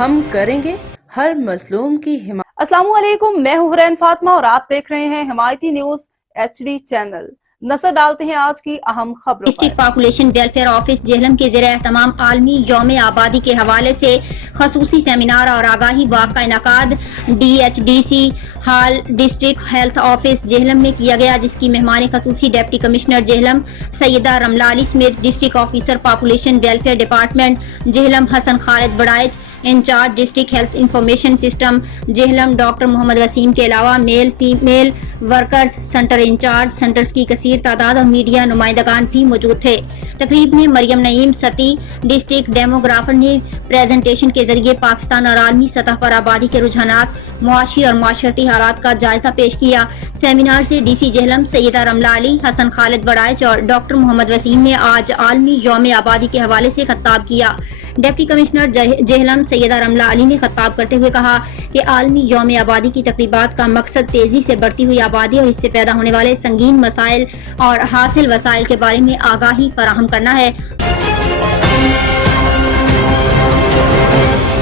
ہم کریں گے ہر مظلوم کی حمایت۔ السلام علیکم، میں ہوں حرین فاطمہ اور آپ دیکھ رہے ہیں حمایتی نیوز HD چینل۔ نظر ڈالتے ہیں آج کی اہم خبروں پر۔ District population welfare office Jhelum کے زیر اہتمام عالمی یوم آبادی کے حوالے سے خصوصی سیمینار اور آگاہی واک کا انعقاد DHDC hall district health office Jhelum میں کیا گیا، جس کی مہمان خصوصی ڈپٹی کمشنر جہلم سیدہ رملہ علی سمیت district officer population welfare department Jhelum Hassan Khalid Baraich, incharge district health information system Jhelum doctor Muhammad Waseem کے علاوہ male female workers center incharge centers کی کثیر تعداد اور میڈیا نمائندگان بھی موجود تھے۔ تقریب میں مریم نعیم ستی ڈسٹرکٹ ڈیموگرافر نے پریزنٹیشن کے ذریعے پاکستان اور عالمی سطح پر آبادی کے رجحانات، معاشی اور معاشرتی حالات کا جائزہ پیش کیا۔ سیمینار سے DC جہلم سیدہ رملہ علی، حسن خالد بڑائچ اور ڈاکٹر محمد وسیم نے آج عالمی یوم آبادی کے حوالے سے خطاب کیا۔ ڈپٹی کمشنر جہلم سیدہ رملہ علی نے خطاب کرتے ہوئے کہا کہ عالمی یوم آبادی کی تقریبات کا مقصد تیزی سے بڑھتی ہوئی آبادی اور اس سے پیدا ہونے والے سنگین مسائل اور حاصل وسائل کے بارے میں آگاہی فراہم کرنا ہے۔